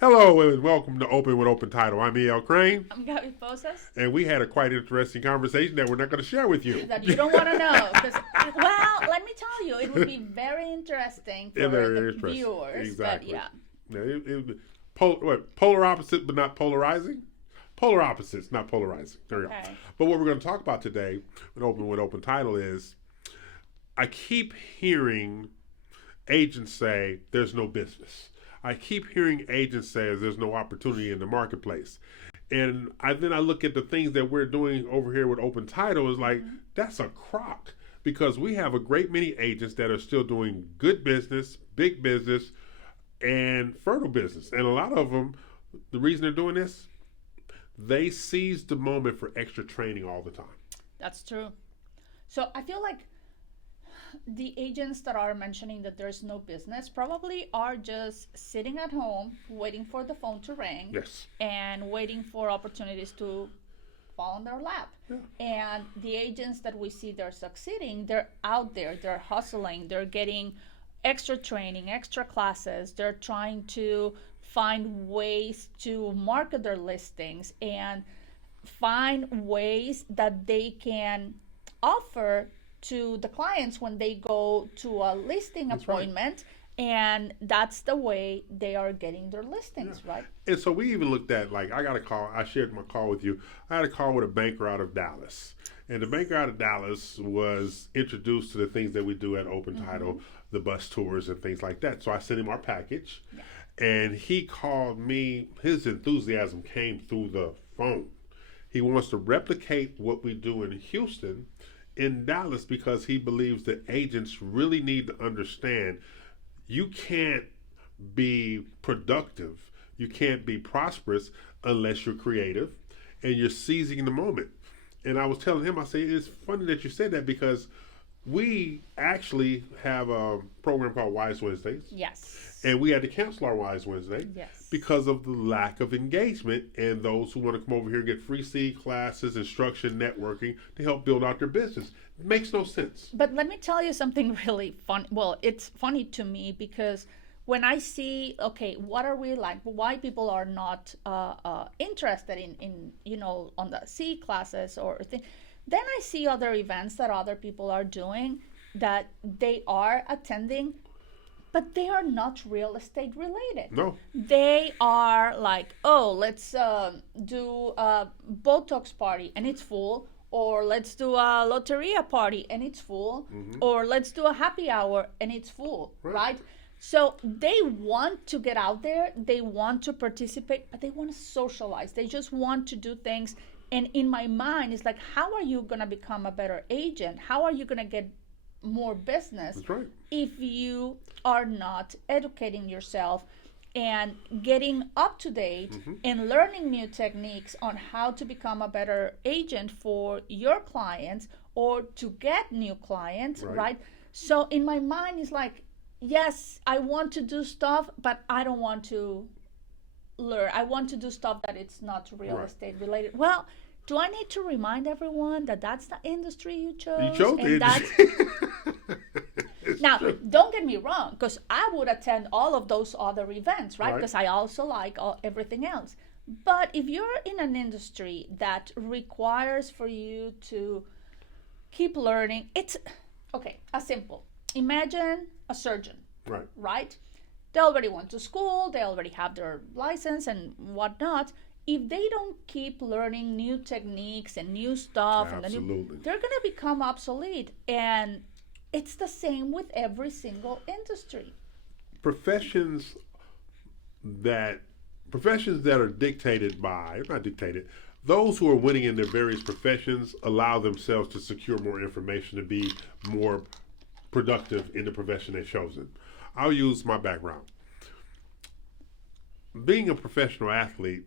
Hello and welcome to Open with Open Title. I'm E.L. Crane. I'm Gaby Posas. And we had a quite interesting conversation that we're not going to share with you. That you don't want to know. Well, let me tell you, it would be very interesting for the viewers. Exactly. But Polar opposite, but not polarizing. Polar opposites, not polarizing. There you go. But what we're going to talk about today with Open Title is I keep hearing agents say there's no business. I keep hearing agents say there's no opportunity in the marketplace. And then I look at the things that we're doing over here with Open Title is like, that's a crock. Because we have a great many agents that are still doing good business, big business, and fertile business. And a lot of them, the reason they're doing this, they seize the moment for extra training all the time. That's true. So I feel like the agents that are mentioning that there's no business probably are just sitting at home waiting for the phone to ring. Yes. And waiting for opportunities to fall on their lap. Yeah. And the agents that we see they're succeeding, they're out there, they're hustling, they're getting extra training, extra classes, they're trying to find ways to market their listings and find ways that they can offer to the clients when they go to a listing appointment. Right. And that's the way they are getting their listings, right? And so we even looked at, like, I shared my call with you. I had a call with a banker out of Dallas. And the banker out of Dallas was introduced to the things that we do at Open Title, the bus tours and things like that. So I sent him our package. Yeah. And he called me. His enthusiasm came through the phone. He wants to replicate what we do in Houston in Dallas because he believes that agents really need to understand you can't be productive, you can't be prosperous unless you're creative and you're seizing the moment. And I was telling him, I say, it's funny that you said that because we actually have a program called Wise Wednesdays. Yes. And we had to cancel our Wise Wednesday because of the lack of engagement and those who want to come over here and get free seed classes, instruction, networking to help build out their business. It makes no sense. But let me tell you something really fun. Well, it's funny to me because when I see, okay, what are we like? Why people are not interested in on the C classes or thing. Then I see other events that other people are doing that they are attending, but they are not real estate related. No. They are like, oh, let's do a Botox party and it's full, or let's do a Loteria party and it's full, or let's do a happy hour and it's full, right? So they want to get out there, they want to participate, but they want to socialize. They just want to do things. And in my mind, it's like, how are you going to become a better agent? How are you going to get more business if you are not educating yourself and getting up to date and learning new techniques on how to become a better agent for your clients or to get new clients, right? So in my mind, it's like, yes, I want to do stuff, but I don't want to learn. I want to do stuff that it's not real estate related. Well, do I need to remind everyone that that's the industry you chose? You chose the industry. Now, don't get me wrong, because I would attend all of those other events, right? Because I also like everything else. But if you're in an industry that requires for you to keep learning, it's, okay, a simple. Imagine a surgeon, right? They already went to school, they already have their license and whatnot. If they don't keep learning new techniques and new stuff, they're going to become obsolete. And it's the same with every single industry. Professions that are dictated by, not dictated, those who are winning in their various professions allow themselves to secure more information to be more productive in the profession they've chosen. I'll use my background. Being a professional athlete,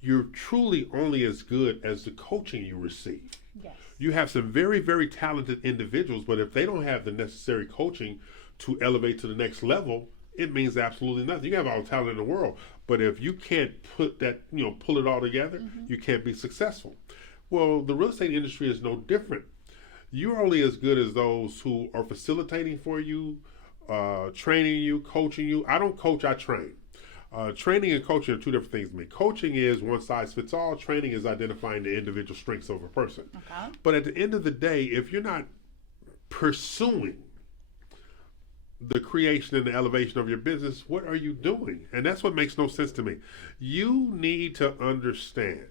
you're truly only as good as the coaching you receive. Yes. You have some very, very talented individuals, but if they don't have the necessary coaching to elevate to the next level, it means absolutely nothing. You can have all the talent in the world, but if you can't put that, pull it all together, you can't be successful. Well, the real estate industry is no different. You're only as good as those who are facilitating for you, training you, coaching you. I don't coach, I train. Training and coaching are two different things to me. Coaching is one size fits all. Training is identifying the individual strengths of a person. Okay. But at the end of the day, if you're not pursuing the creation and the elevation of your business, what are you doing? And that's what makes no sense to me. You need to understand,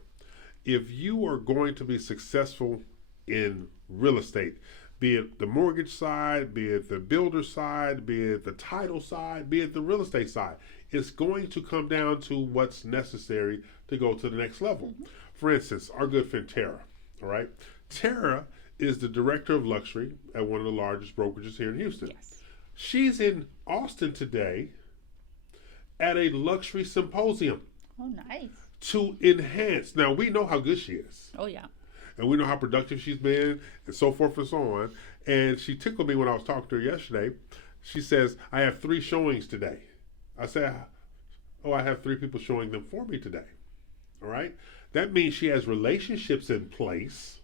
if you are going to be successful in real estate, be it the mortgage side, be it the builder side, be it the title side, be it the real estate side, it's going to come down to what's necessary to go to the next level. Mm-hmm. For instance, our good friend Tara, all right? Tara is the director of luxury at one of the largest brokerages here in Houston. Yes. She's in Austin today at a luxury symposium. Oh, nice. To enhance. Now, we know how good she is. Oh, yeah. And we know how productive she's been, and so forth and so on. And she tickled me when I was talking to her yesterday. She says, I have 3 showings today. I said, oh, I have 3 people showing them for me today. All right? That means she has relationships in place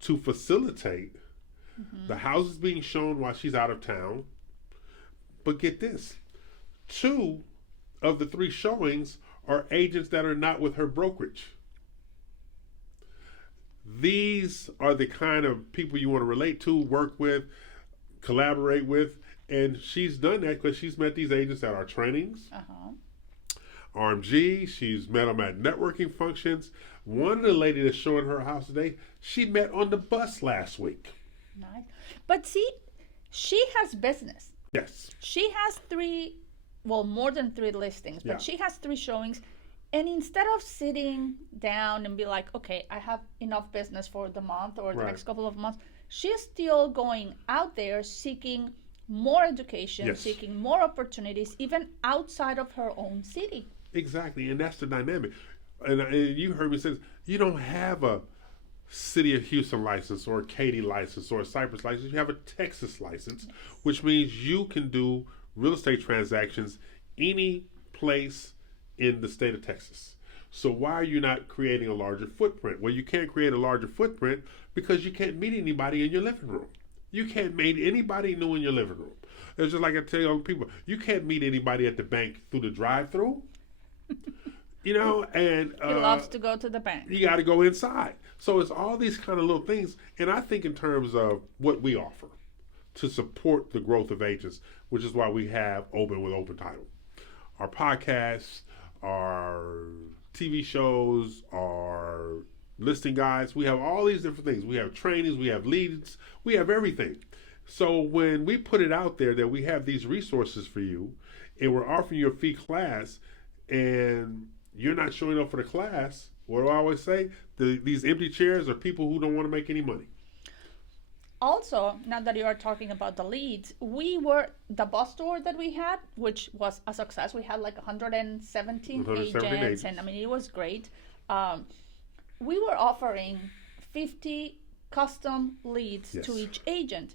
to facilitate the houses being shown while she's out of town. But get this, 2 of the 3 showings are agents that are not with her brokerage. These are the kind of people you want to relate to, work with, collaborate with. And she's done that because she's met these agents at our trainings, RMG. She's met them at networking functions. One of the ladies that's showing her house today, she met on the bus last week. Nice. But see, she has business. Yes. She has 3, well, more than 3 listings, but she has 3 showings. And instead of sitting down and be like, okay, I have enough business for the month or the next couple of months, she's still going out there seeking more education, seeking more opportunities, even outside of her own city. Exactly. And that's the dynamic. And you heard me say, you don't have a City of Houston license or a Katy license or a Cypress license. You have a Texas license, which means you can do real estate transactions any place in the state of Texas. So why are you not creating a larger footprint? Well, you can't create a larger footprint because you can't meet anybody in your living room. You can't meet anybody new in your living room. It's just like I tell young people, you can't meet anybody at the bank through the drive-through. You know, and he loves to go to the bank. You got to go inside. So it's all these kind of little things. And I think in terms of what we offer to support the growth of agents, which is why we have Open with Open Title. Our podcasts, our TV shows, our listing guides, we have all these different things. We have trainings, we have leads, we have everything. So when we put it out there that we have these resources for you and we're offering you a free class and you're not showing up for the class, what do I always say? These empty chairs are people who don't want to make any money. Also, now that you are talking about the leads, the bus tour that we had, which was a success. We had like 117 agents, and I mean, it was great. We were offering 50 custom leads to each agent.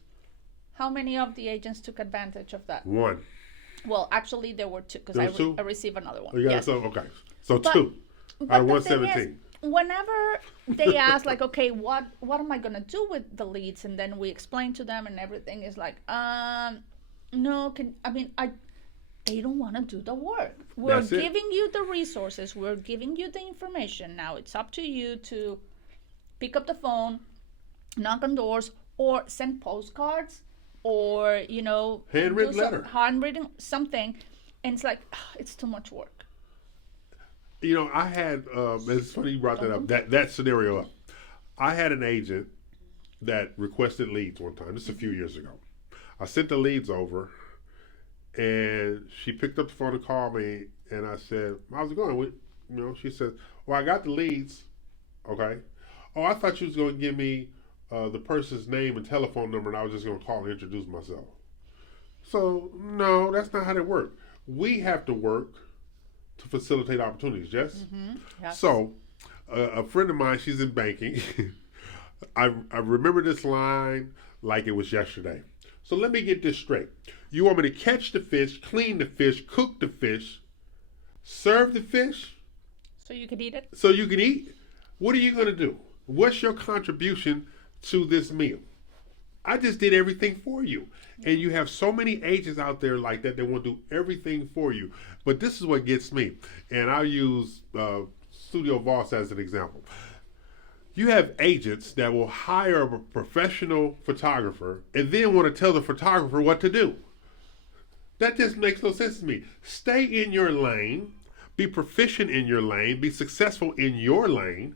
How many of the agents took advantage of that? 1. Well, actually, there were 2 because I received another one. Okay. So 2 out of 117. Whenever they ask, like, okay, what am I going to do with the leads? And then we explain to them and everything is like, no, they don't want to do the work. We're giving you the resources. We're giving you the information. Now it's up to you to pick up the phone, knock on doors, or send postcards, or, you know, handwritten something. And it's like, it's too much work. You know, I had, it's funny you brought that up, that scenario up. I had an agent that requested leads one time, this is a few years ago. I sent the leads over, and she picked up the phone and called me, and I said, how's it going? She said, well, I got the leads. Okay. Oh, I thought you was going to give me the person's name and telephone number, and I was just going to call and introduce myself. So, no, that's not how they work. We have to work to facilitate opportunities, yes? Mm-hmm. Yes. So, a friend of mine, she's in banking. I remember this line like it was yesterday. So let me get this straight. You want me to catch the fish, clean the fish, cook the fish, serve the fish? So you can eat it? So you can eat? What are you going to do? What's your contribution to this meal? I just did everything for you. And you have so many agents out there like that want to do everything for you. But this is what gets me. And I'll use Studio Voss as an example. You have agents that will hire a professional photographer and then want to tell the photographer what to do. That just makes no sense to me. Stay in your lane, be proficient in your lane, be successful in your lane.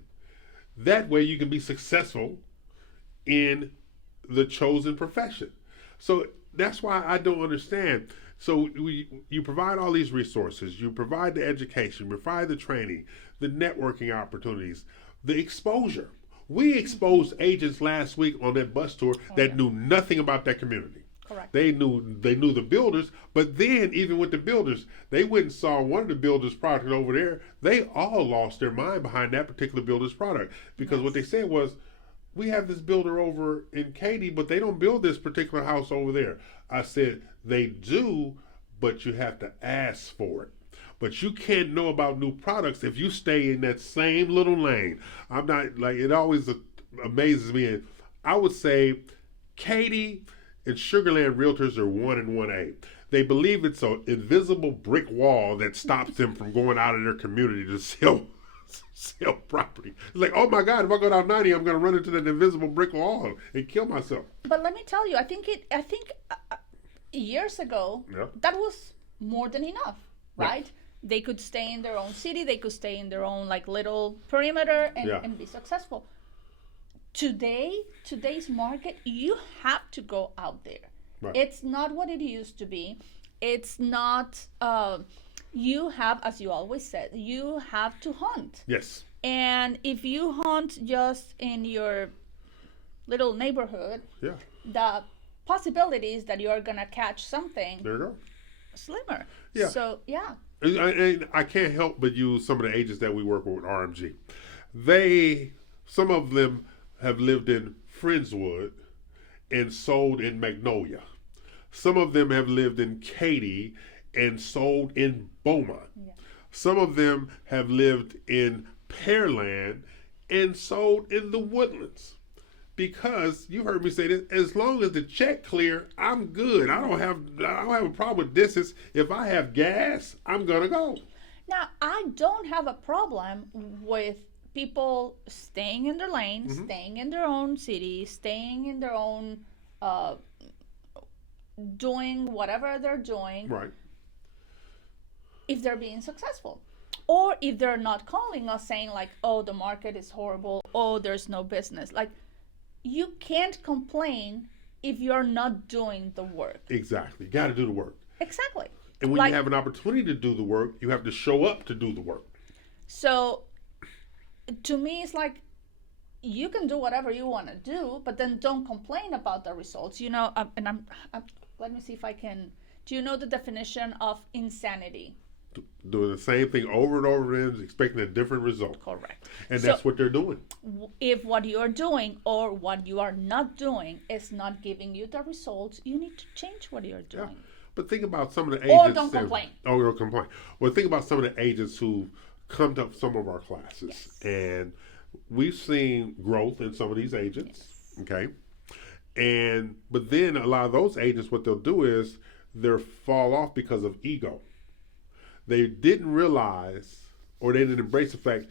That way you can be successful in the chosen profession. So that's why I don't understand. So you provide all these resources, you provide the education, you provide the training, the networking opportunities, the exposure. We exposed agents last week on that bus tour that knew nothing about that community. Correct. They knew the builders, but then even with the builders, they went and saw one of the builders' product over there. They all lost their mind behind that particular builder's product because what they said was, we have this builder over in Katy, but they don't build this particular house over there. I said, they do, but you have to ask for it. But you can't know about new products if you stay in that same little lane. I'm not, like, it always amazes me. And I would say Katy and Sugarland Realtors are 1 and 1A. They believe it's an invisible brick wall that stops them from going out of their community to sell property. It's like, oh my God, if I go down 90, I'm going to run into that invisible brick wall and kill myself. But let me tell you, I think years ago, that was more than enough, right? They could stay in their own city, they could stay in their own like little perimeter and be successful. Today's market, you have to go out there. Right. It's not what it used to be. It's not, you have, as you always said, you have to hunt. Yes. And if you hunt just in your little neighborhood, the possibilities that you're going to catch something, there you go, slimmer. Yeah. So, yeah. And I can't help but use some of the agents that we work with RMG. Some of them have lived in Friendswood and sold in Magnolia. Some of them have lived in Katy and sold in Beaumont. Yeah. Some of them have lived in Pearland and sold in the Woodlands. Because you heard me say this, as long as the check clear, I'm good. I don't have a problem with distance. If I have gas, I'm gonna go. Now, I don't have a problem with people staying in their lane, staying in their own city, staying in their own, doing whatever they're doing. Right. If they're being successful. Or if they're not calling us saying like, oh, the market is horrible, oh, there's no business. Like, you can't complain if you're not doing the work. Exactly. You got to do the work. Exactly. And when you have an opportunity to do the work, you have to show up to do the work. So, to me, it's like, you can do whatever you want to do, but then don't complain about the results. You know, let me see if I can. Do you know the definition of insanity? Doing the same thing over and over again, expecting a different result. Correct. And that's what they're doing. If what you're doing or what you are not doing is not giving you the results, you need to change what you're doing. Yeah. But think about some of the agents. Or don't complain. Or don't complain. Well, think about some of the agents who come to some of our classes. Yes. And we've seen growth in some of these agents. Yes. Okay. But then a lot of those agents, what they'll do is they'll fall off because of ego. They didn't realize, or they didn't embrace the fact,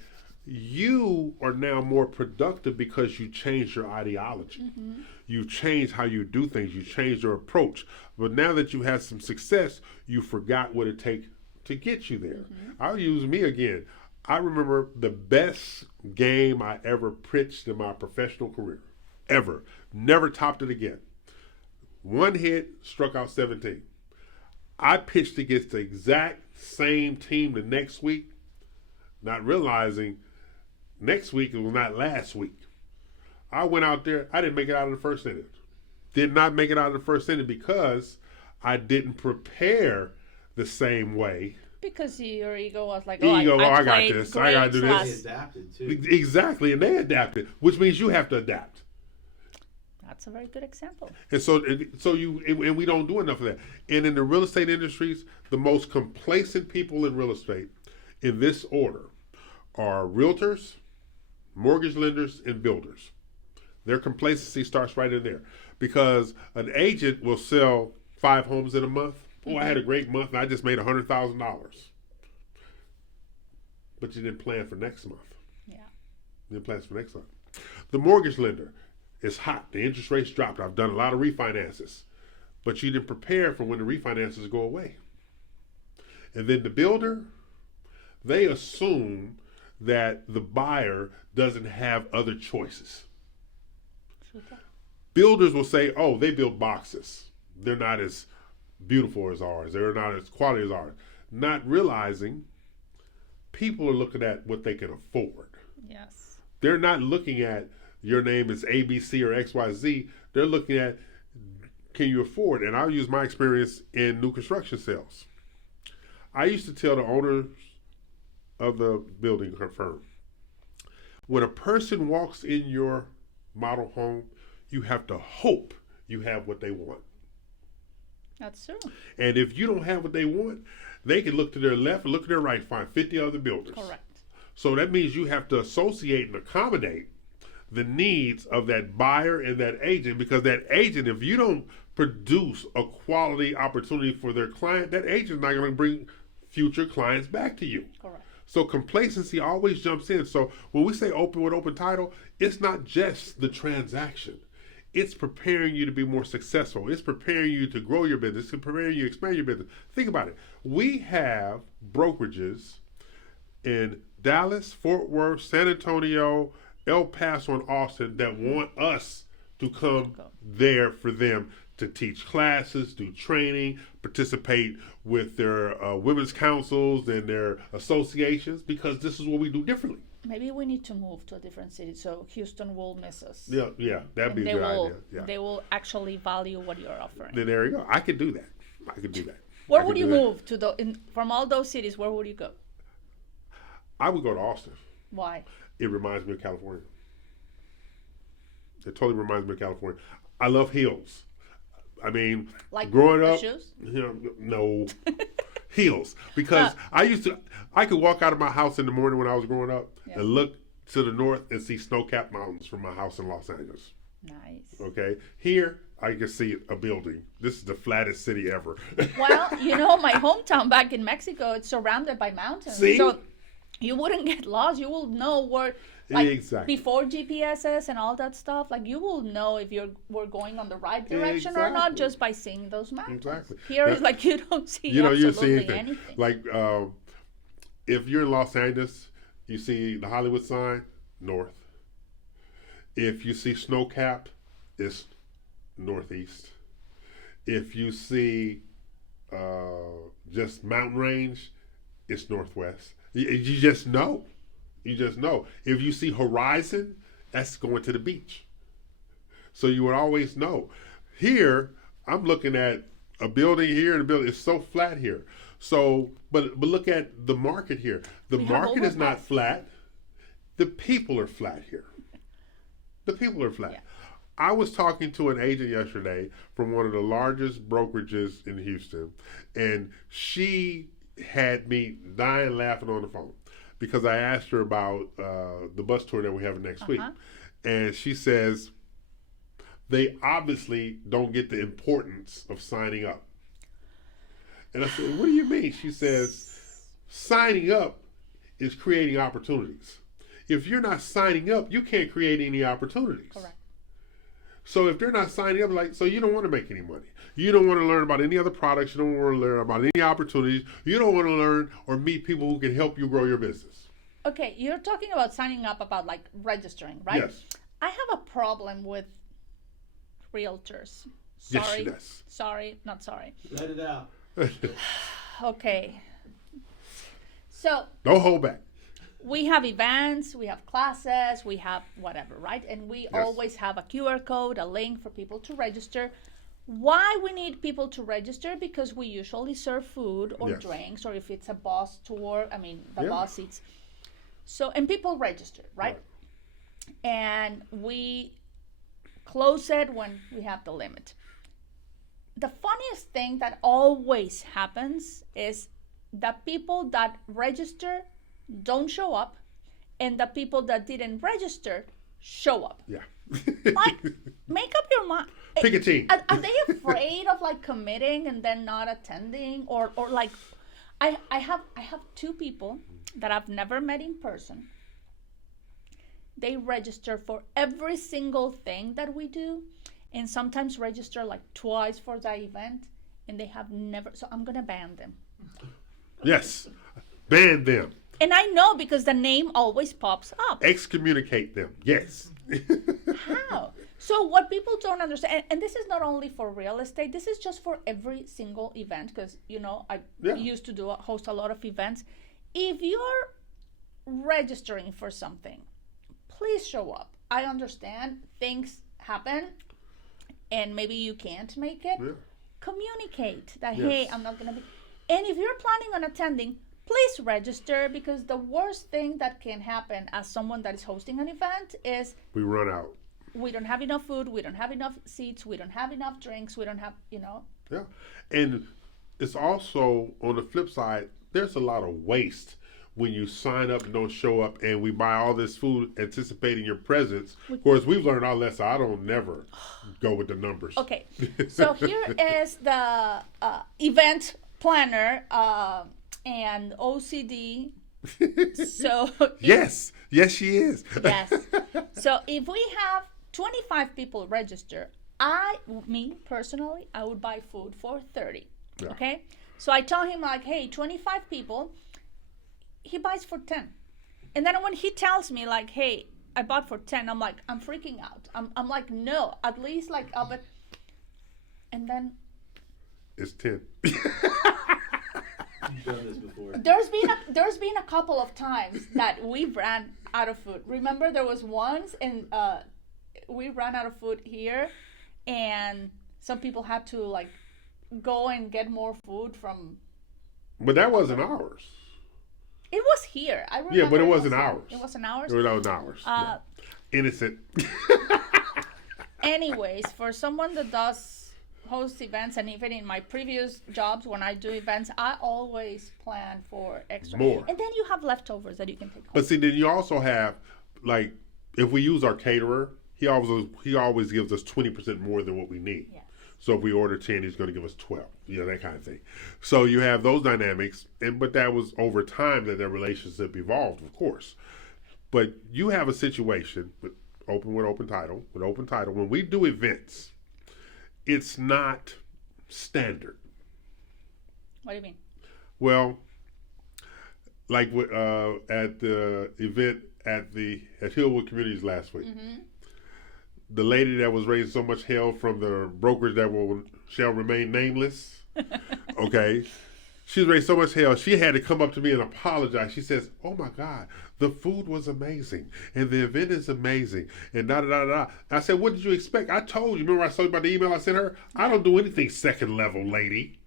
you are now more productive because you changed your ideology. Mm-hmm. You changed how you do things. You changed your approach. But now that you had some success, you forgot what it takes to get you there. Mm-hmm. I'll use me again. I remember the best game I ever pitched in my professional career. Ever. Never topped it again. One hit, struck out 17. I pitched against the exact same team the next week, not realizing next week it was not last week. I went out there, I didn't make it out of the first inning. Did not make it out of the first inning because I didn't prepare the same way. Because your ego was like, I got this. I got to do this. They adapted too. Exactly, and they adapted, which means you have to adapt. That's a very good example. And so we don't do enough of that. And in the real estate industries, the most complacent people in real estate, in this order, are realtors, mortgage lenders, and builders. Their complacency starts right in there, because an agent will sell 5 homes in a month. Oh, I had a great month and I just made $100,000. But you didn't plan for next month. Yeah. You didn't plan for next month. The mortgage lender is hot. The interest rates dropped. I've done a lot of refinances. But you didn't prepare for when the refinances go away. And then the builder, they assume that the buyer doesn't have other choices. Builders will say, oh, they build boxes. They're not as beautiful as ours. They're not as quality as ours. Not realizing people are looking at what they can afford. Yes. They're not looking at your name is ABC or XYZ. They're looking at, can you afford? And I'll use my experience in new construction sales. I used to tell the owners of the building firm, when a person walks in your model home, you have to hope you have what they want. That's true. And if you don't have what they want, they can look to their left and look to their right, find 50 other builders. Correct. So that means you have to associate and accommodate the needs of that buyer and that agent, because that agent, if you don't produce a quality opportunity for their client, that agent's not going to bring future clients back to you. Correct. So complacency always jumps in. So when we say open with open title, it's not just the transaction. It's preparing you to be more successful. It's preparing you to grow your business. It's preparing you to expand your business. Think about it. We have brokerages in Dallas, Fort Worth, San Antonio, El Paso, and Austin that want us to come there for them to teach classes, do training, participate with their women's councils and their associations, because this is what we do differently. Maybe we need to move to a different city so Houston will miss us. Yeah, that'd be a good idea. Yeah. They will actually value what you're offering. Then there you go. I could do that. Where would you move to from all those cities? Where would you go? I would go to Austin. Why? It reminds me of California. It totally reminds me of California. I love hills. I mean, like growing up, shoes? No, heels. Because I could walk out of my house in the morning when I was growing up and look to the north and see snow-capped mountains from my house in Los Angeles. Nice. Okay, here I can see a building. This is the flattest city ever. Well, my hometown back in Mexico, it's surrounded by mountains. See? So you wouldn't get lost. You will know where. Like exactly. Before GPSs and all that stuff, like you will know if we're going on the right direction or not just by seeing those mountains. Exactly. Here is like you don't see you absolutely see anything. Like if you're in Los Angeles, you see the Hollywood sign, north. If you see snow cap, it's northeast. If you see just mountain range, it's northwest. You just know. You just know. If you see horizon, that's going to the beach. So you would always know. Here, I'm looking at a building here, and the building is so flat here. So, but look at the market here. The market is not flat. The people are flat here. The people are flat. Yeah. I was talking to an agent yesterday from one of the largest brokerages in Houston, and she had me dying laughing on the phone, because I asked her about the bus tour that we're having next week. And she says, they obviously don't get the importance of signing up. And I said, what do you mean? She says, signing up is creating opportunities. If you're not signing up, you can't create any opportunities. Correct. So if they're not signing up, so you don't want to make any money. You don't want to learn about any other products. You don't want to learn about any opportunities. You don't want to learn or meet people who can help you grow your business. Okay, you're talking about signing up, about like registering, right? Yes. I have a problem with realtors. Yes, she does. Sorry, not sorry. Let it out. Okay. So. Don't hold back. We have events, we have classes, we have whatever, right? And we always have a QR code, a link for people to register. Why we need people to register? Because we usually serve food or drinks, or if it's a bus tour, the bus seats. So, and people register, right? And we close it when we have the limit. The funniest thing that always happens is the people that register don't show up, and the people that didn't register show up. Yeah. Like, make up your mind. Pick a team. Are they afraid of like committing and then not attending, or like, I have two people that I've never met in person. They register for every single thing that we do, and sometimes register like twice for the event, and they have never. So I'm gonna ban them. Yes. Ban them. And I know because the name always pops up. Excommunicate them. Yes. How? So what people don't understand, and this is not only for real estate, this is just for every single event, because I used to host a lot of events. If you're registering for something, please show up. I understand things happen and maybe you can't make it. Yeah. Communicate that, Yes. hey, I'm not going to be. And if you're planning on attending, please register, because the worst thing that can happen as someone that is hosting an event is We run out. we don't have enough food, we don't have enough seats, we don't have enough drinks, we don't have, Yeah. And it's also, on the flip side, there's a lot of waste when you sign up and don't show up, and we buy all this food anticipating your presence. Of course, we've learned our lesson. I don't never go with the numbers. Okay, so here is the event planner and OCD. So Yes, she is. yes. So if we have 25 people register, me personally, I would buy food for 30. Yeah. Okay? So I tell him like, hey, 25 people, he buys for 10. And then when he tells me like, hey, I bought for 10, I'm like, I'm freaking out. I'm like, no, at least like up at, and then It's 10. You've done this before. there's been a couple of times that we ran out of food. Remember there was once, and we ran out of food here, and some people had to like go and get more food from. But that wasn't ours. It was here. I remember. Yeah, but it wasn't ours. It wasn't ours. It wasn't ours. No. Innocent. Anyways, for someone that does host events, and even in my previous jobs when I do events, I always plan for extra. More. And then you have leftovers that you can take home. But see, then you also have, like, if we use our caterer, he always gives us 20% more than what we need. Yes. So if we order 10, he's going to give us 12. That kind of thing. So you have those dynamics, but that was over time that their relationship evolved, of course. But you have a situation with open title. When we do events, it's not standard. What do you mean? Well, like at the event at Hillwood Communities last week, the lady that was raising so much hell from the brokers that shall remain nameless, okay, she raised so much hell, she had to come up to me and apologize. She says, oh my God, the food was amazing, and the event is amazing, and da-da-da-da. I said, what did you expect? I told you, remember I told you about the email I sent her? I don't do anything second level, lady.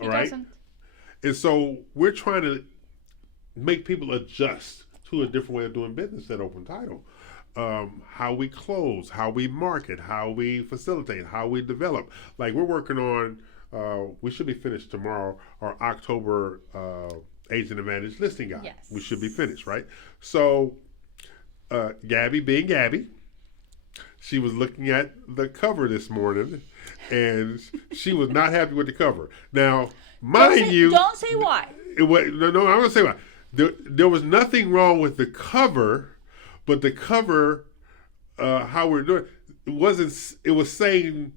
All right? Doesn't. And so we're trying to make people adjust to a different way of doing business at Open Title. How we close, how we market, how we facilitate, how we develop. Like we're working on, we should be finished tomorrow, our October Agent Advantage listing guide. Yes. We should be finished, right? So Gaby, being Gaby, she was looking at the cover this morning, and she was not happy with the cover. Now, mind you, don't say why. no, I'm going to say why. There was nothing wrong with the cover, but the cover, how we're doing, it was saying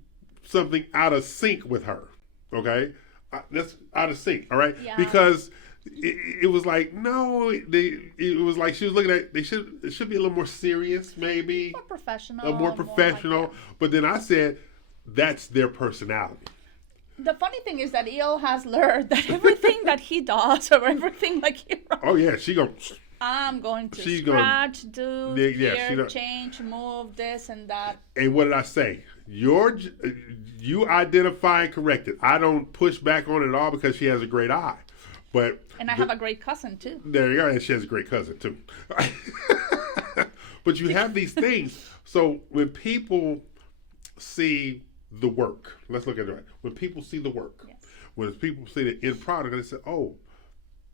something out of sync with her. Okay, that's out of sync. All right, Yeah. because it was like no, it was like she was looking at it should be a little more serious, maybe More professional. more professional. like but then I said that's their personality. the funny thing is that EO has learned that everything that he does, or everything like he writes, Oh yeah, she goes. I'm going to She's gonna- scratch, do Yeah, she here, don't- change, move, this and that. And what did I say? You identify and correct it. I don't push back on it at all because she has a great eye. But And I have a great cousin too. there you go, and she has a great cousin too. But you have these things. So when people see the work, let's look at it right. When people see the work, Yes. when people see the end product, they say, "Oh,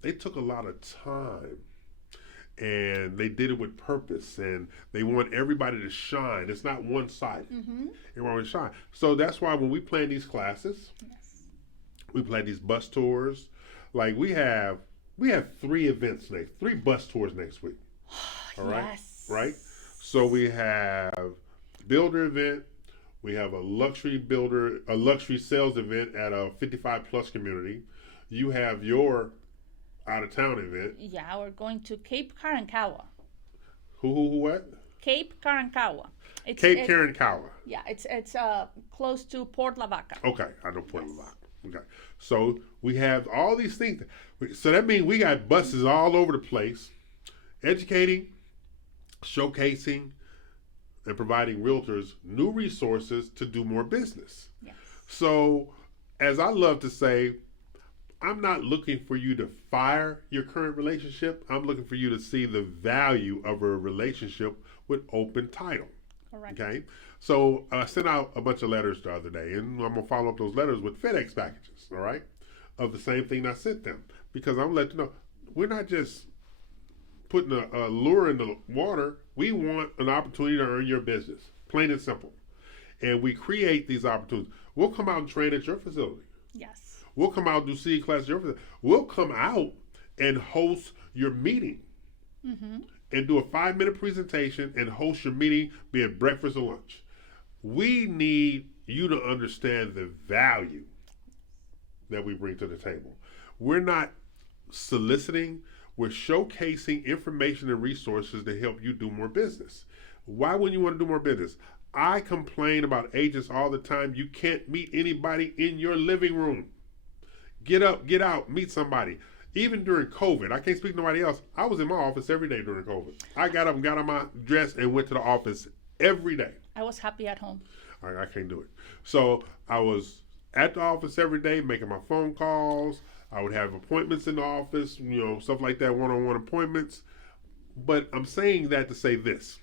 they took a lot of time and they did it with purpose, and they want everybody to shine. It's not one-sided. Everyone to shine. So that's why when we plan these classes, we plan these bus tours. Like we have 3 bus tours next week. All right, Yes. right. So we have builder event. We have a luxury sales event at a 55 plus community. You have your out of town event. Yeah, we're going to Cape Karankawa. Who, what? Cape Karankawa. Cape Karankawa. Yeah, it's close to Port Lavaca. Okay, I know Port Lavaca. Okay, so we have all these things. So that means we got buses all over the place, educating, showcasing, and providing realtors new resources to do more business. Yes. So, as I love to say, I'm not looking for you to fire your current relationship. I'm looking for you to see the value of a relationship with open title. Correct. Okay? So, I sent out a bunch of letters the other day, and I'm going to follow up those letters with FedEx packages, all right? Of the same thing I sent them. Because I'm letting you know, we're not just putting a lure in the water. We want an opportunity to earn your business, plain and simple. And we create these opportunities. We'll come out and train at your facility. Yes. We'll come out and do CE class at your facility. We'll come out and host your meeting and do a 5-minute presentation and host your meeting, be it breakfast or lunch. We need you to understand the value that we bring to the table. We're not soliciting. We're showcasing information and resources to help you do more business. Why wouldn't you want to do more business? I complain about agents all the time. You can't meet anybody in your living room. Get up, get out, meet somebody. Even during COVID, I can't speak to nobody else. I was in my office every day during COVID. I got up and got on my dress and went to the office every day. I was happy at home. I can't do it. So I was at the office every day making my phone calls. I would have appointments in the office, stuff like that, one-on-one appointments. But I'm saying that to say this.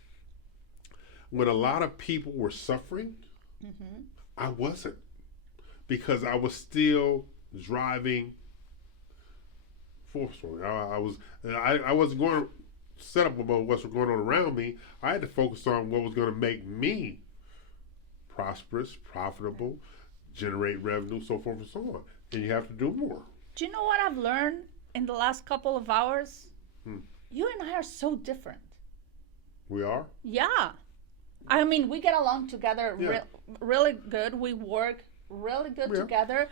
When a lot of people were suffering, I wasn't. Because I was still driving forcefully. I wasn't going to set up about what's going on around me. I had to focus on what was going to make me prosperous, profitable, generate revenue, so forth and so on. And you have to do more. Do you know what I've learned in the last couple of hours? You and I are so different. We are? Yeah. I mean, we get along together really good. We work really good together,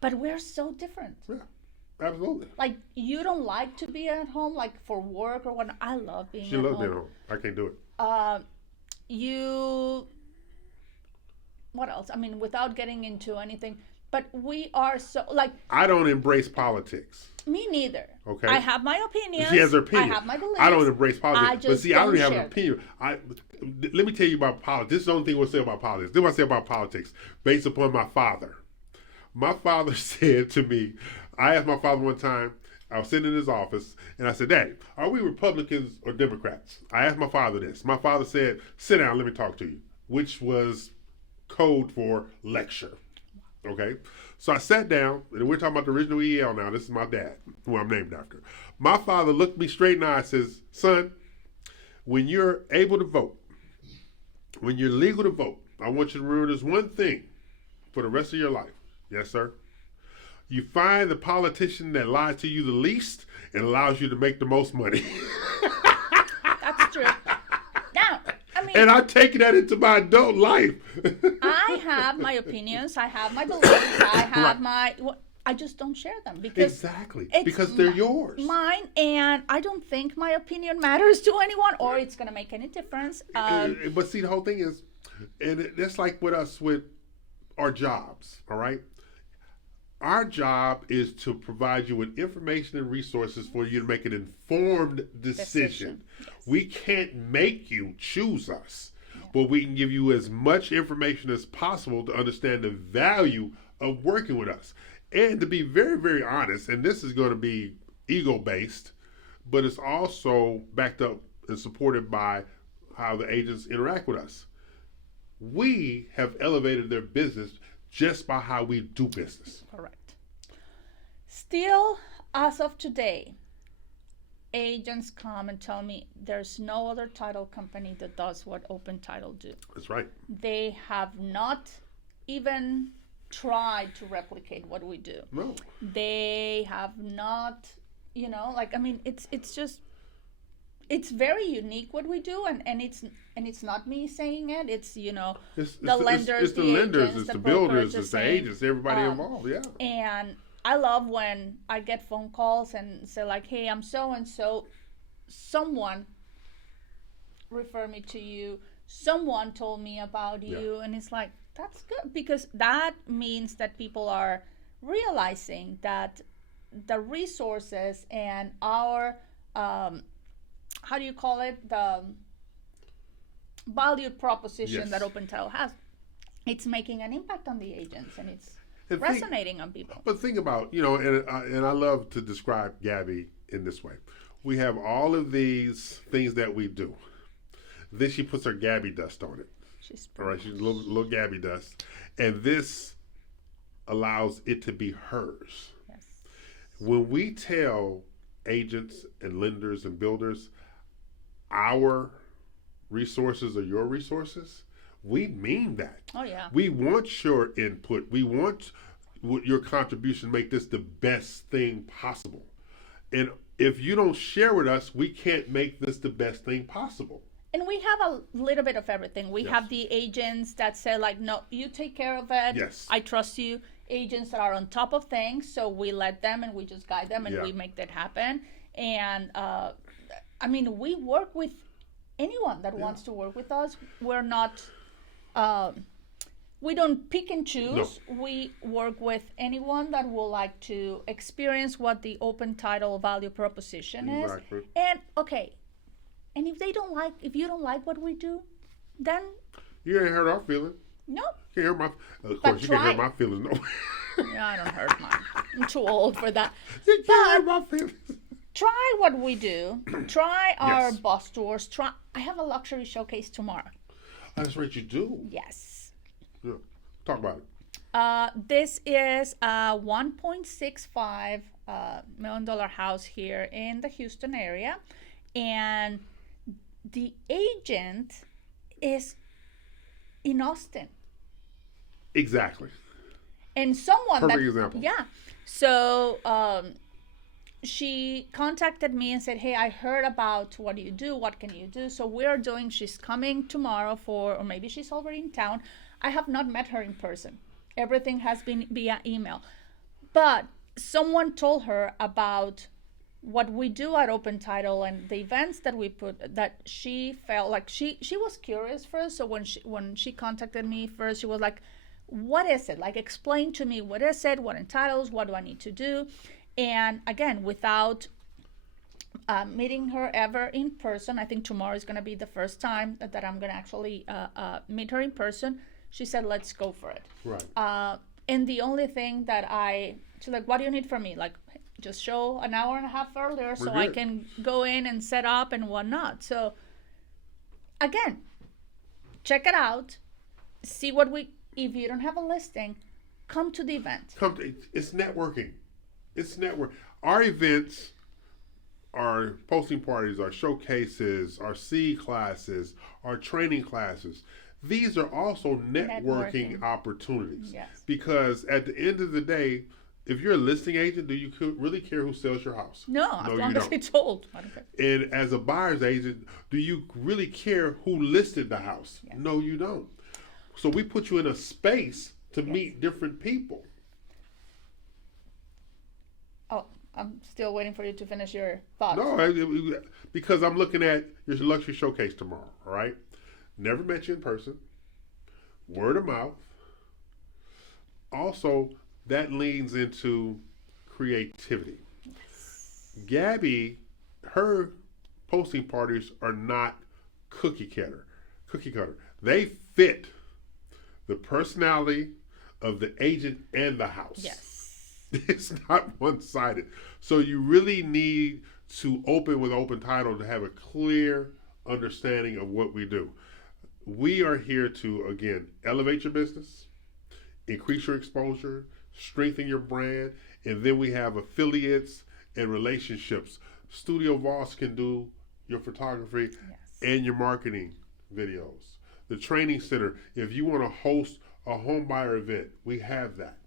but we're so different. Yeah, absolutely. Like, you don't like to be at home, like for work or whatnot. I love being She at loves home. being at home. I can't do it. What else? I mean, without getting into anything, but we are so, like. I don't embrace politics. Me neither. Okay. I have my opinions. She has her opinion. I have my beliefs. I don't embrace politics. I just but see, I don't don't have share an opinion. Let me tell you about politics. This is the only thing we'll say about politics. This is what I say about politics based upon my father. My father said to me, I asked my father one time, I was sitting in his office, and I said, Dad, are we Republicans or Democrats? I asked my father this. My father said, sit down, let me talk to you, which was code for lecture. Okay? So I sat down, and we're talking about the original EL now. This is my dad, who I'm named after. My father looked me straight in the eye and says, son, when you're able to vote, when you're legal to vote, I want you to remember this one thing for the rest of your life. Yes, sir. You find the politician that lies to you the least and allows you to make the most money. That's true. Now, I mean, and I take that into my adult life. I have my opinions. I have my beliefs. I have I just don't share them because exactly because they're yours, mine, and I don't think my opinion matters to anyone or it's gonna make any difference. But see, the whole thing is, and that's like with us with our jobs. All right. Our job is to provide you with information and resources for you to make an informed decision. Yes. We can't make you choose us, but we can give you as much information as possible to understand the value of working with us. And to be very, very honest, and this is going to be ego-based, but it's also backed up and supported by how the agents interact with us. We have elevated their business just by how we do business. Correct. Still, as of today, agents come and tell me there's no other title company that does what Open Title do. That's right. They have not even tried to replicate what we do. No. They have not, like, I mean, it's just, it's very unique what we do, and it's not me saying it. It's the lenders, it's the lenders, agents, it's the brokers, builders, it's the agents, everybody involved. Yeah. And I love when I get phone calls and say like, "Hey, I'm so and so. Someone referred me to you. Someone told me about you," and it's like, that's good, because that means that people are realizing that the resources and our how do you call it, the value proposition that Open Title has, it's making an impact on the agents, and it's resonating on people. But think about, and I love to describe Gaby in this way. We have all of these things that we do. Then she puts her Gaby dust on it. She's a little Gaby dust. And this allows it to be hers. Yes. When we tell agents and lenders and builders our resources are your resources, we mean that. Oh, yeah. We want your input. We want your contribution to make this the best thing possible. And if you don't share with us, we can't make this the best thing possible. And we have a little bit of everything. We have the agents that say like, no, you take care of it. Yes. I trust you. Agents that are on top of things, so we let them and we just guide them and we make that happen. And I mean, we work with anyone that wants to work with us. We're not, we don't pick and choose. No. We work with anyone that would like to experience what the Open Title value proposition is. And and if you don't like what we do, then you ain't hurt our feelings. No. You can't hurt of course, you can't hurt my feelings. No. Yeah, I don't hurt mine. I'm too old for that. You can't hurt my feelings. Try what we do. Try our bus tours. I have a luxury showcase tomorrow. That's right, you do. Yes. Yeah. Talk about it. This is a $1.65 million house here in the Houston area, and the agent is in Austin. Exactly. And someone Perfect example. Yeah. So she contacted me and said, "Hey, I heard about what you do. What can you do?" So she's coming tomorrow or maybe she's already in town. I have not met her in person. Everything has been via email. But someone told her about what we do at Open Title and the events that we put, that she felt like she was curious first. So when she contacted me first, she was like, what is it? Like, explain to me, what is it? What entitles? What do I need to do? And again, without meeting her ever in person, I think tomorrow is going to be the first time that I'm going to actually meet her in person. She said, let's go for it. Right. And the only thing that she's like, what do you need from me? Like, just show an hour and a half earlier so I can go in and set up and whatnot. So again, check it out. See if you don't have a listing, come to the event. It's networking. Our events, our posting parties, our showcases, our C classes, our training classes. These are also networking opportunities. Yes. Because at the end of the day, if you're a listing agent, do you really care who sells your house? No, as long as it's sold. I don't care. And as a buyer's agent, do you really care who listed the house? Yes. No, you don't. So we put you in a space to meet different people. Oh, I'm still waiting for you to finish your thoughts. No, because I'm looking at your luxury showcase tomorrow, all right? Never met you in person. Word of mouth. Also, that leans into creativity. Yes. Gaby, her posting parties are not cookie cutter. They fit the personality of the agent and the house. Yes. It's not one-sided. So you really need to open with Open Title to have a clear understanding of what we do. We are here to, again, elevate your business, increase your exposure, strengthen your brand, and then we have affiliates and relationships Studio Voss can do your photography and your marketing videos. The training center, if you want to host a home buyer event, we have that.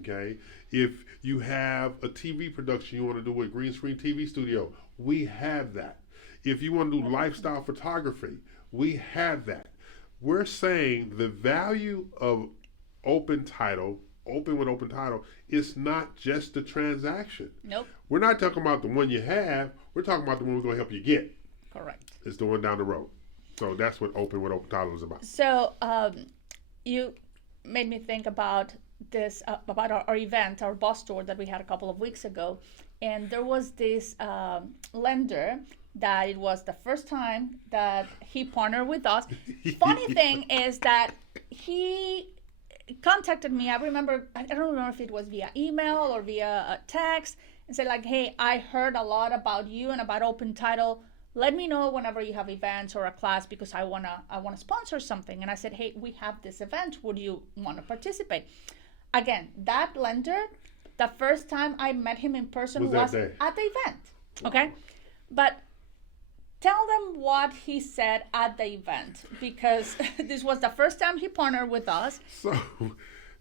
Okay. If you have a TV production you want to do with Green Screen TV Studio, we have that. If you want to do lifestyle photography, we have that. We're saying the value of open with open title, is not just the transaction. Nope. We're not talking about the one you have. We're talking about the one we're going to help you get. Correct. It's the one down the road. So that's what open with open title is about. So you made me think about this, about our event, our boss tour that we had a couple of weeks ago. And there was this lender that it was the first time that he partnered with us. Funny thing is that he contacted me. I don't remember if it was via email or via text, and said like, hey, I heard a lot about you and about open title. Let me know whenever you have events or a class, because I wanna sponsor something. And I said, hey, we have this event. Would you want to participate? Again, that lender, the first time I met him in person was at the event. Okay, but tell them what he said at the event, because this was the first time he partnered with us. So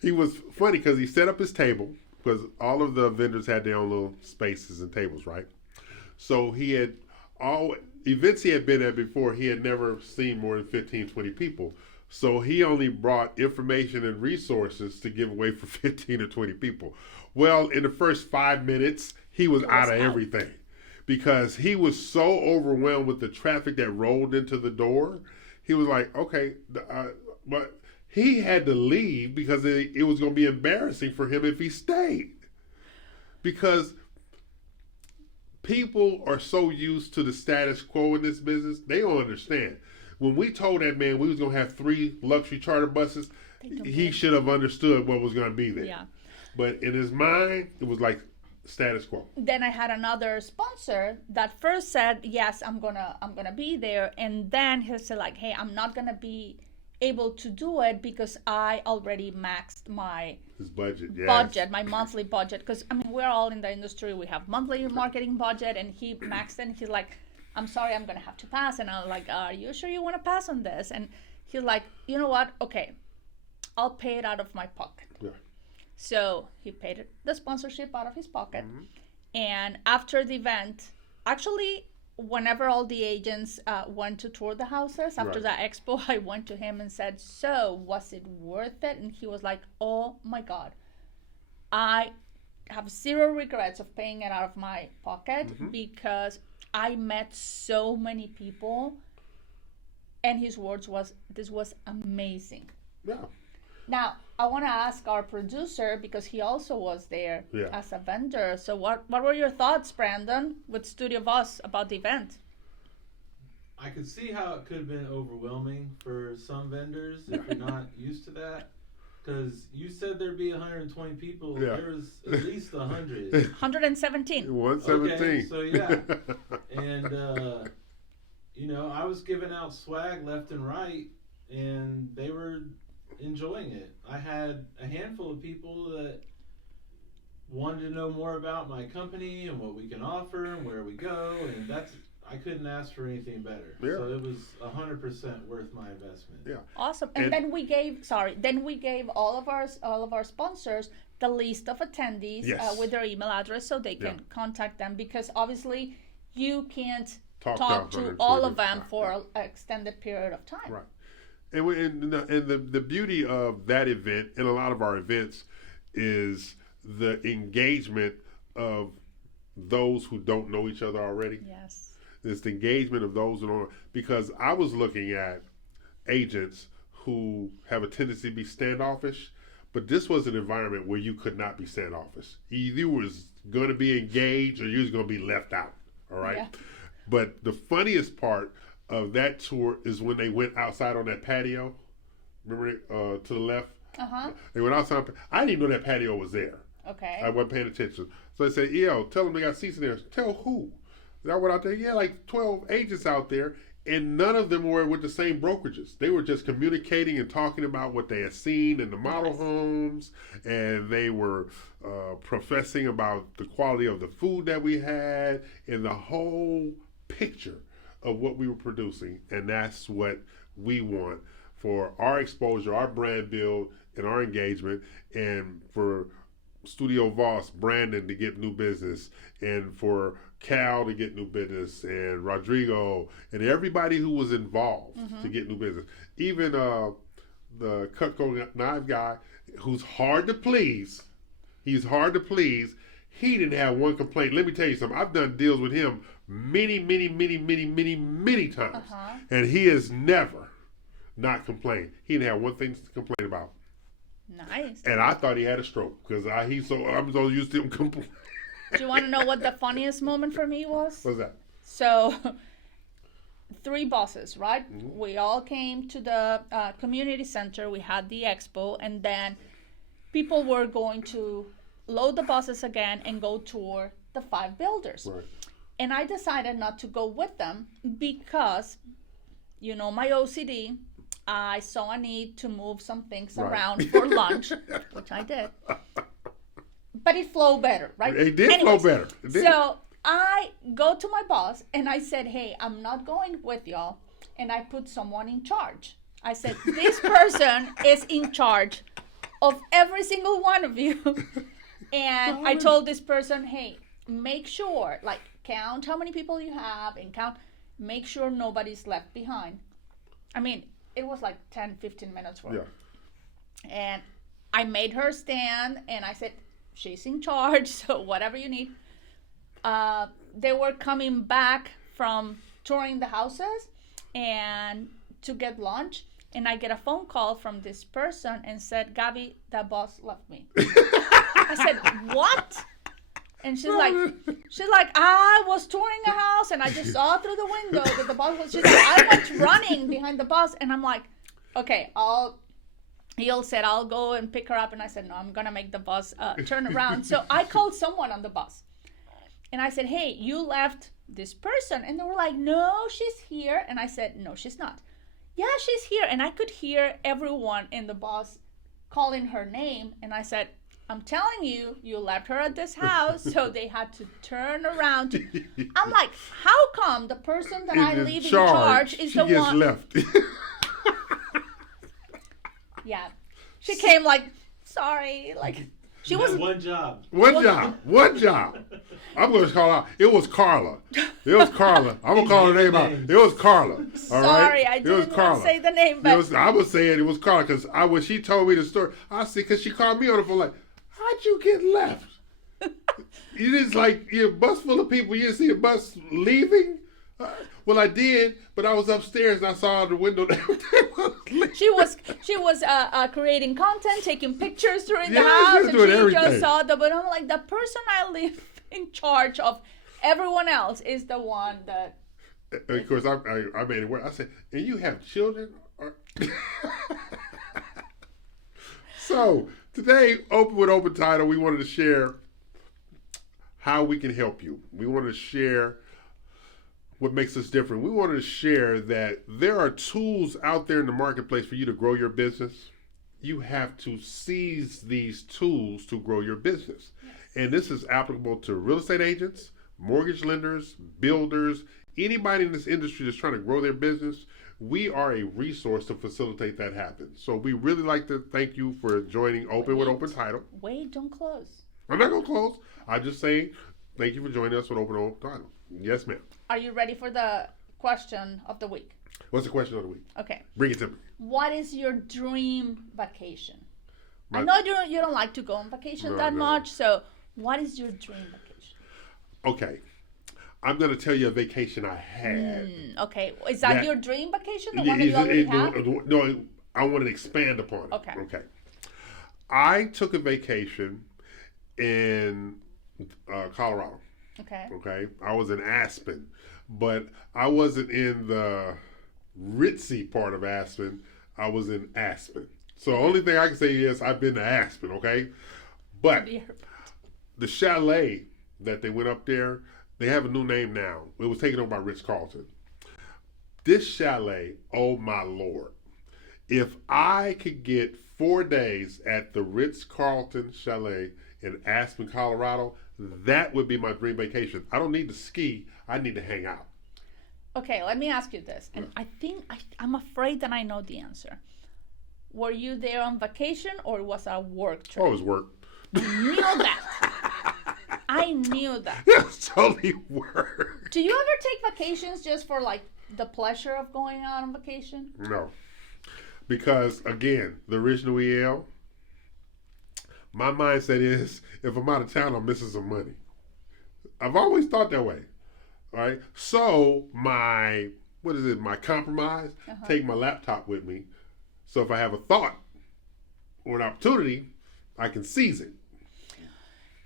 he was funny because he set up his table, because all of the vendors had their own little spaces and tables, right? So he had all events he had been at before, he had never seen more than 15, 20 people. So he only brought information and resources to give away for 15 or 20 people. Well, in the first 5 minutes, he was out of everything, because he was so overwhelmed with the traffic that rolled into the door. He was like, okay, but he had to leave because it was going to be embarrassing for him if he stayed. Because people are so used to the status quo in this business, they don't understand. When we told that man we was going to have 3 luxury charter buses, he should have understood what was going to be there. Yeah. But in his mind, it was like status quo. Then I had another sponsor that first said, yes, I'm gonna be there, and then he said like, hey, I'm not gonna be able to do it because I already maxed my budget, my monthly budget, because I mean, we're all in the industry, we have monthly marketing budget, and he maxed it, and he's like, I'm sorry, I'm gonna have to pass. And I'm like, are you sure you want to pass on this? And he's like, you know what, okay, I'll pay it out of my pocket. Yeah. So he paid the sponsorship out of his pocket. And after the event, actually, whenever all the agents went to tour the houses, after the expo, I went to him and said, so was it worth it? And he was like, oh my God, I have 0 regrets of paying it out of my pocket, because I met so many people. And his words was, this was amazing. Yeah. Now, I want to ask our producer, because he also was there as a vendor. So what were your thoughts, Brandon, with Studio Voss about the event? I could see how it could have been overwhelming for some vendors if you're not used to that. Because you said there'd be 120 people. Yeah. There was at least 100. 117. 117. Okay, so yeah. And, I was giving out swag left and right, and they were enjoying it. I had a handful of people that wanted to know more about my company and what we can offer and where we go, and I couldn't ask for anything better. Yeah. So it was 100% worth my investment. Yeah. Awesome. And then we gave all of our sponsors the list of attendees with their email address, so they can contact them, because obviously you can't talk to all of them for an extended period of time. Right. And the beauty of that event and a lot of our events is the engagement of those who don't know each other already. Yes. It's the engagement of those who don't, because I was looking at agents who have a tendency to be standoffish, but this was an environment where you could not be standoffish. Either you was going to be engaged or you was going to be left out. All right. Yeah. But the funniest part of that tour is when they went outside on that patio. Remember to the left? They went outside. I didn't even know that patio was there. Okay. I wasn't paying attention. So I said, tell them they got seats in there. Tell who? I went out there, like 12 agents out there, And none of them were with the same brokerages. They were just communicating and talking about what they had seen in the model homes, and they were professing about the quality of the food that we had and the whole picture of what we were producing. And that's what we want for our exposure, our brand build, and our engagement, and for Studio Voss, Brandon, to get new business, and for Cal to get new business, and Rodrigo, and everybody who was involved to get new business. Even the Cutco knife guy, who's hard to please. He's hard to please. He didn't have one complaint. Let me tell you something. I've done deals with him many times, and he has never not complained. He didn't have one thing to complain about. Nice. And I thought he had a stroke because I'm so used to him complaining. Do you want to know what the funniest moment for me was? What's that? So, 3 bosses, right? We all came to the community center. We had the expo, and then people were going to load the buses again and go tour the 5 builders. Right. And I decided not to go with them because, you know, my OCD, I saw a need to move some things around for lunch, which I did. But it flowed better, right? It did flow better. It did. So I go to my boss and I said, hey, I'm not going with y'all. And I put someone in charge. I said, this person is in charge of every single one of you. And I told this person, hey, make sure, like, count how many people you have and make sure nobody's left behind. I mean, it was like 10, 15 minutes worth. Yeah. And I made her stand and I said, she's in charge, so whatever you need. They were coming back from touring the houses and to get lunch, and I get a phone call from this person and said, Gaby, that boss left me. I said, what? And she's like, I was touring a house and I just saw through the window that the boss was, she's like, I went running behind the bus, and I'm like, okay, he all said, I'll go and pick her up. And I said, no, I'm going to make the bus turn around. So I called someone on the bus. And I said, hey, you left this person. And they were like, no, she's here. And I said, no, she's not. Yeah, she's here. And I could hear everyone in the bus calling her name. And I said, I'm telling you, you left her at this house. So they had to turn around. I'm like, how come the person that I leave in charge is the one? Left. Yeah. She came like, sorry. Like, she was. One job. One job. I'm going to call out. It was Carla. I'm going to call her name out. It was Carla. All sorry, right? I didn't want to say the name, but. I was saying it was Carla because when she told me the story, I see, because she called me on the phone like, how'd you get left? You just like, you're a bus full of people. You didn't see a bus leaving? Well, I did, but I was upstairs and I saw out the window. She was creating content, taking pictures during the Yeah, house, she was and doing she everything. just saw but I'm like, the person I leave in charge of everyone else is the one that. Of course, I made it work. I said, and you have children? So, today, with Open Title, we wanted to share how we can help you. We wanted to share what makes us different. We wanted to share that there are tools out there in the marketplace for you to grow your business. You have to seize these tools to grow your business. Yes. And this is applicable to real estate agents, mortgage lenders, builders, anybody in this industry that's trying to grow their business. We are a resource to facilitate that happen. So we really like to thank you for joining with Open Title. Wait, don't close. I'm not going to close. I'm just saying thank you for joining us with Open Title. Yes, ma'am. Are you ready for the question of the week? What's the question of the week? Okay. Bring it to me. What is your dream vacation? I know you don't like to go on vacation much, so what is your dream vacation? Okay. I'm going to tell you a vacation I had. Okay. Is that your dream vacation? The one that you already have? No, I want to expand upon it. Okay. I took a vacation in Colorado. Okay. I was in Aspen, but I wasn't in the ritzy part of Aspen. I was in Aspen. So the only thing I can say is I've been to Aspen, okay? But the chalet that they went up there, they have a new name now. It was taken over by Ritz-Carlton. this chalet, oh my Lord. If I could get 4 days at the Ritz-Carlton Chalet in Aspen, Colorado, that would be my dream vacation. I don't need to ski. I need to hang out. Okay, let me ask you this. And I think I'm afraid that I know the answer. Were you there on vacation or was it a work trip? Oh, it was work. I knew that. I knew that. It was totally work. Do you ever take vacations just for like the pleasure of going out on vacation? No. Because, again, the original EL, my mindset is if I'm out of town, I'm missing some money. I've always thought that way. All right. So, my compromise, take my laptop with me. So, if I have a thought or an opportunity, I can seize it.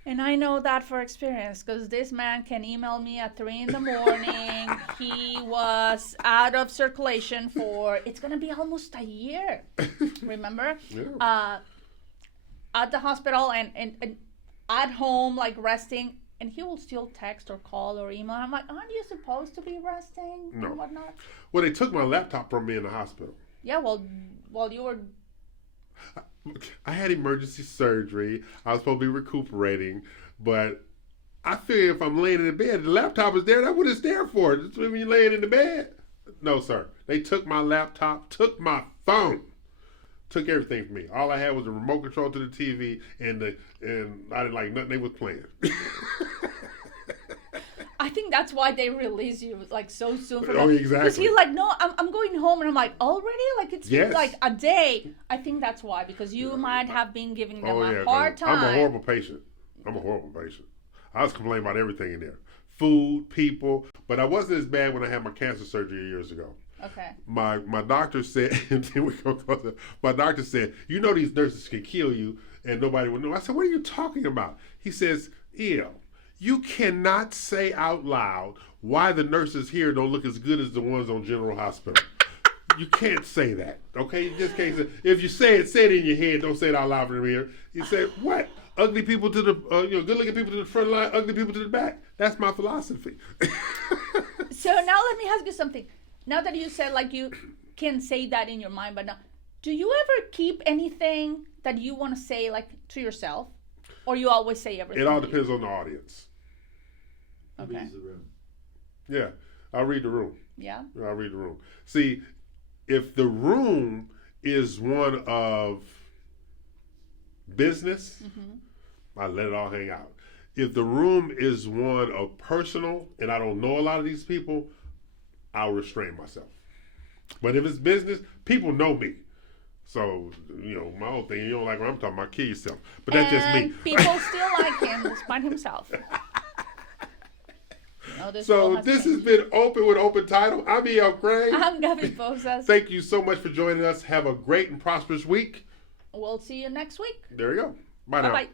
And I know that for experience because this man can email me at 3 a.m. He was out of circulation for, it's going to be almost a year. Remember? Yeah. At the hospital and at home, like resting. And he will still text or call or email. I'm like, aren't you supposed to be resting No. and whatnot? Well, they took my laptop from me in the hospital. Yeah, well, while you were... I had emergency surgery. I was supposed to be recuperating, but I figure if I'm laying in the bed, the laptop is there. That's what it's there for. It's when you're laying in the bed. No, sir. They took my laptop, took my phone, took everything from me. All I had was a remote control to the TV, and I didn't like nothing they was playing. I think that's why they release you like so soon. Oh, exactly. Because he's like, no, I'm going home, and I'm like, already? Like it's been Yes. like a day. I think that's why, because you might have been giving them a hard time. I'm a horrible patient. I was complaining about everything in there. Food, people, but I wasn't as bad when I had my cancer surgery years ago. Okay. My doctor said, and then we go closer. My doctor said, you know these nurses can kill you and nobody would know. I said, what are you talking about? He says, you cannot say out loud why the nurses here don't look as good as the ones on General Hospital. You can't say that, okay? You just can't say. If you say it in your head. Don't say it out loud from here. You say, what? Ugly people to the, good-looking people to the front line, ugly people to the back. That's my philosophy. So now let me ask you something. Now that you said like you can say that in your mind, but now, do you ever keep anything that you want to say like to yourself, or you always say everything? It all depends on the audience. Okay. Reads the room. Yeah, I'll read the room. Yeah. I'll read the room. See, if the room is one of business, I let it all hang out. If the room is one of personal, and I don't know a lot of these people, I'll restrain myself. But if it's business, people know me. So, my whole thing, you don't like what I'm talking about, kill yourself. But that's just me. People still like him despite himself. So this has been Open with Open Title. I'm E.L. Craig. I'm Gaby Posas. Thank you so much for joining us. Have a great and prosperous week. We'll see you next week. There you go. Bye now. Bye-bye.